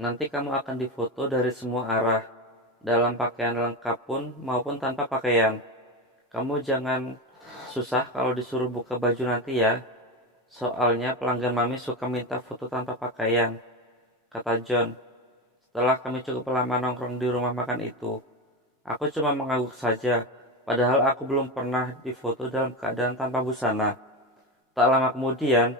Nanti kamu akan difoto dari semua arah, dalam pakaian lengkap pun maupun tanpa pakaian. Kamu jangan susah kalau disuruh buka baju nanti ya. Soalnya pelanggan mami suka minta foto tanpa pakaian, kata John. Setelah kami cukup lama nongkrong di rumah makan itu, aku cuma mengangguk saja, padahal aku belum pernah difoto dalam keadaan tanpa busana. Tak lama kemudian,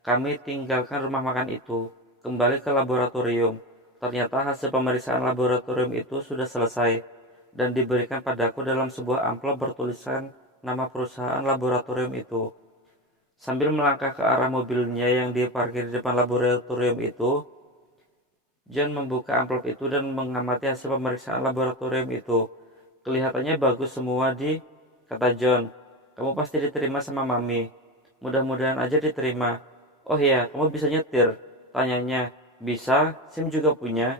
kami tinggalkan rumah makan itu, kembali ke laboratorium. Ternyata hasil pemeriksaan laboratorium itu sudah selesai dan diberikan padaku dalam sebuah amplop bertuliskan nama perusahaan laboratorium itu. Sambil melangkah ke arah mobilnya yang diparkir di depan laboratorium itu, John membuka amplop itu dan mengamati hasil pemeriksaan laboratorium itu. Kelihatannya bagus semua kata John. Kamu pasti diterima sama mami. Mudah-mudahan aja diterima. Oh iya, kamu bisa nyetir? Tanyanya. Bisa, SIM juga punya.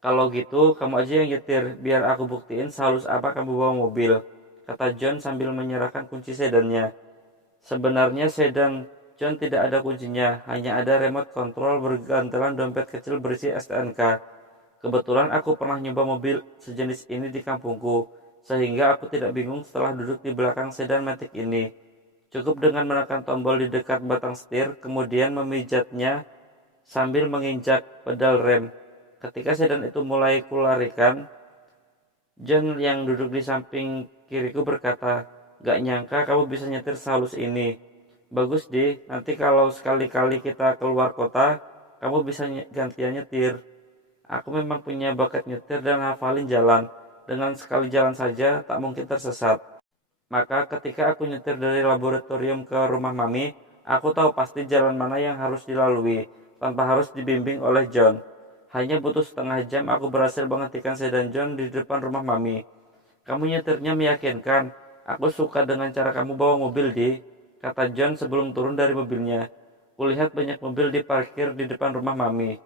Kalau gitu, kamu aja yang nyetir, biar aku buktiin sehalus apa kamu bawa mobil, kata John sambil menyerahkan kunci sedannya. Sebenarnya sedan John tidak ada kuncinya, hanya ada remote control bergantelan dompet kecil berisi STNK. Kebetulan aku pernah nyoba mobil sejenis ini di kampungku, sehingga aku tidak bingung setelah duduk di belakang sedan Matic ini. Cukup dengan menekan tombol di dekat batang setir, kemudian memijatnya sambil menginjak pedal rem. Ketika sedan itu mulai kularikan, John yang duduk di samping kiriku berkata, "Gak nyangka kamu bisa nyetir sehalus ini. Bagus deh, nanti kalau sekali-kali kita keluar kota, kamu bisa gantian nyetir." Aku memang punya bakat nyetir dan hafalin jalan. Dengan sekali jalan saja, tak mungkin tersesat. Maka ketika aku nyetir dari laboratorium ke rumah mami, aku tahu pasti jalan mana yang harus dilalui, tanpa harus dibimbing oleh John. Hanya butuh setengah jam aku berhasil menghentikan sedan John di depan rumah mami. Kamu nyetirnya meyakinkan. Aku suka dengan cara kamu bawa mobil, kata John sebelum turun dari mobilnya. Kulihat banyak mobil diparkir di depan rumah mami.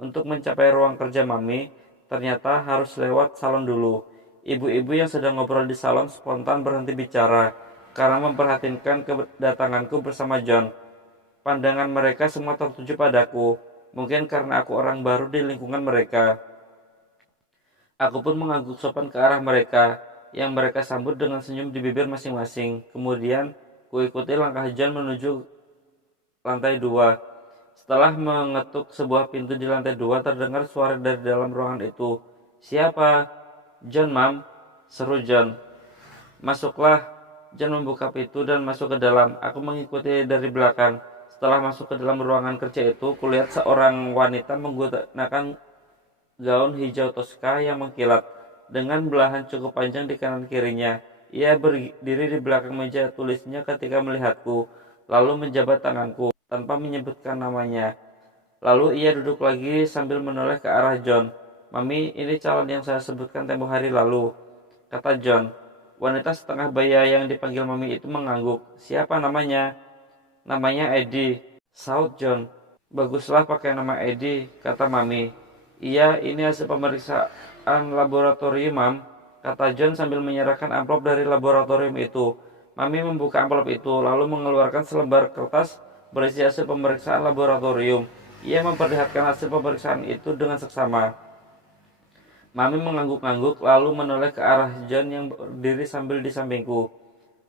Untuk mencapai ruang kerja mami, ternyata harus lewat salon dulu. Ibu-ibu yang sedang ngobrol di salon spontan berhenti bicara karena memperhatikan kedatanganku bersama John. Pandangan mereka semua tertuju padaku, mungkin karena aku orang baru di lingkungan mereka. Aku pun mengangguk sopan ke arah mereka, yang mereka sambut dengan senyum di bibir masing-masing. Kemudian, kuikuti langkah John menuju lantai 2. Setelah mengetuk sebuah pintu di lantai 2, terdengar suara dari dalam ruangan itu. "Siapa?" "John, Mam," seru John. "Masuklah." John membuka pintu dan masuk ke dalam. Aku mengikuti dari belakang. Setelah masuk ke dalam ruangan kerja itu, kulihat seorang wanita menggunakan gaun hijau toska yang mengkilat, dengan belahan cukup panjang di kanan kirinya. Ia berdiri di belakang meja tulisnya ketika melihatku, lalu menjabat tanganku tanpa menyebutkan namanya. Lalu ia duduk lagi sambil menoleh ke arah John. "Mami, ini calon yang saya sebutkan tempo hari lalu," kata John. Wanita setengah baya yang dipanggil Mami itu mengangguk. "Siapa namanya?" "Namanya Eddie," saut John. "Baguslah pakai nama Eddie," kata Mami. "Iya, ini hasil pemeriksaan laboratorium, Mam," kata John sambil menyerahkan amplop dari laboratorium itu. Mami membuka amplop itu, lalu mengeluarkan selembar kertas berisi hasil pemeriksaan laboratorium. Ia memperlihatkan hasil pemeriksaan itu dengan seksama. Mami mengangguk-angguk lalu menoleh ke arah John yang berdiri sambil di sampingku.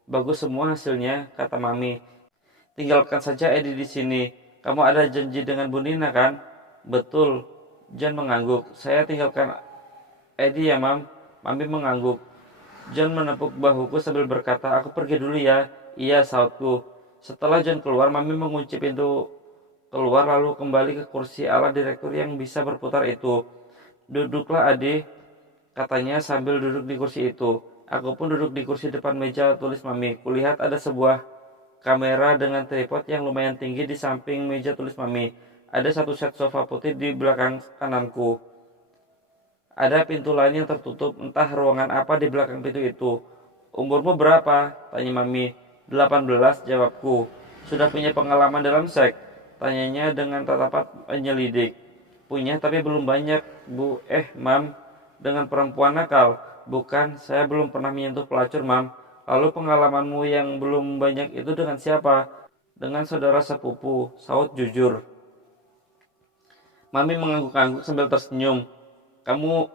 "Bagus semua hasilnya," kata Mami. "Tinggalkan saja Eddie di sini. Kamu ada janji dengan Bu Nina, kan?" "Betul." John mengangguk. "Saya tinggalkan Eddie ya, Mam." Mami mengangguk. John menepuk bahuku sambil berkata, "Aku pergi dulu ya." "Iya," sautku. Setelah John keluar, Mami mengunci pintu keluar lalu kembali ke kursi ala direktur yang bisa berputar itu. "Duduklah, adik," katanya sambil duduk di kursi itu. Aku pun duduk di kursi depan meja tulis Mami. Kulihat ada sebuah kamera dengan tripod yang lumayan tinggi di samping meja tulis Mami. Ada satu set sofa putih di belakang kananku. Ada pintu lain yang tertutup, entah ruangan apa di belakang pintu itu. "Umurmu berapa?" tanya Mami. "18," jawabku. "Sudah punya pengalaman dalam seks?" tanyanya dengan tatapan penyelidik. "Punya, tapi belum banyak, Bu." Mam, dengan perempuan nakal?" "Bukan, saya belum pernah menyentuh pelacur, Mam." "Lalu pengalamanmu yang belum banyak itu dengan siapa?" "Dengan saudara sepupu," saut jujur. Mami mengangguk-angguk sambil tersenyum. Kamu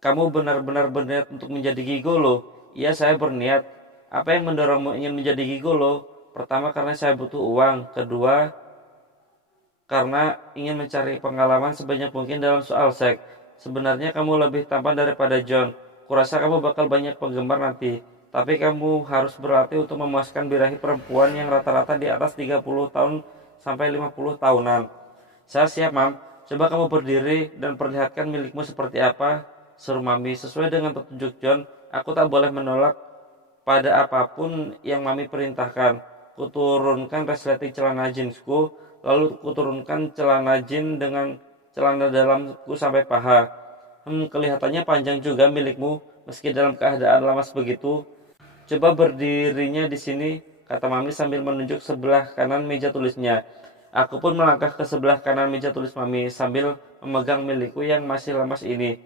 kamu benar-benar berniat untuk menjadi gigolo? Iya, saya berniat. Apa yang mendorongmu ingin menjadi gigolo? Pertama, karena saya butuh uang. Kedua, karena ingin mencari pengalaman sebanyak mungkin dalam soal seks. Sebenarnya kamu lebih tampan daripada John. Kurasa kamu bakal banyak penggemar nanti. Tapi kamu harus berlatih untuk memuaskan birahi perempuan yang rata-rata di atas 30 tahun sampai 50 tahunan. Saya siap, Mam. Coba kamu berdiri dan perlihatkan milikmu seperti apa, suruh Mami. Sesuai dengan petunjuk John, aku tak boleh menolak pada apapun yang Mami perintahkan. Kuturunkan resleting celana jeansku, lalu kuturunkan celana jeans dengan celana dalamku sampai paha. Kelihatannya panjang juga milikmu, meski dalam keadaan lamas begitu. Coba berdirinya di sini, kata Mami sambil menunjuk sebelah kanan meja tulisnya. Aku pun melangkah ke sebelah kanan meja tulis Mami sambil memegang milikku yang masih lemas ini.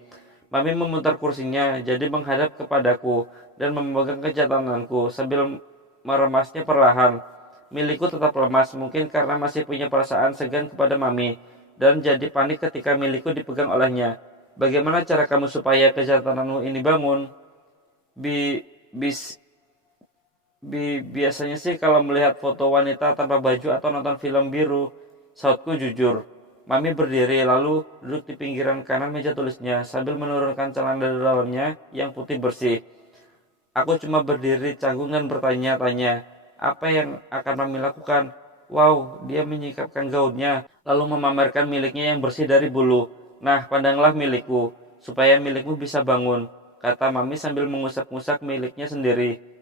Mami memutar kursinya jadi menghadap kepadaku dan memegang kejatananku sambil meremasnya perlahan. Milikku tetap lemas, mungkin karena masih punya perasaan segan kepada Mami, dan jadi panik ketika milikku dipegang olehnya. Bagaimana cara kamu supaya kejatananmu ini bangun? Bi, bis, Biasanya sih kalau melihat foto wanita tanpa baju atau nonton film biru, sautku jujur. Mami berdiri lalu duduk di pinggiran kanan meja tulisnya sambil menurunkan celana dalamnya yang putih bersih. Aku cuma berdiri canggung dan bertanya-tanya, apa yang akan Mami lakukan? Wow, dia menyingkapkan gaunnya, lalu memamerkan miliknya yang bersih dari bulu. Nah, pandanglah milikku, supaya milikmu bisa bangun, kata Mami sambil mengusap-ngusap miliknya sendiri.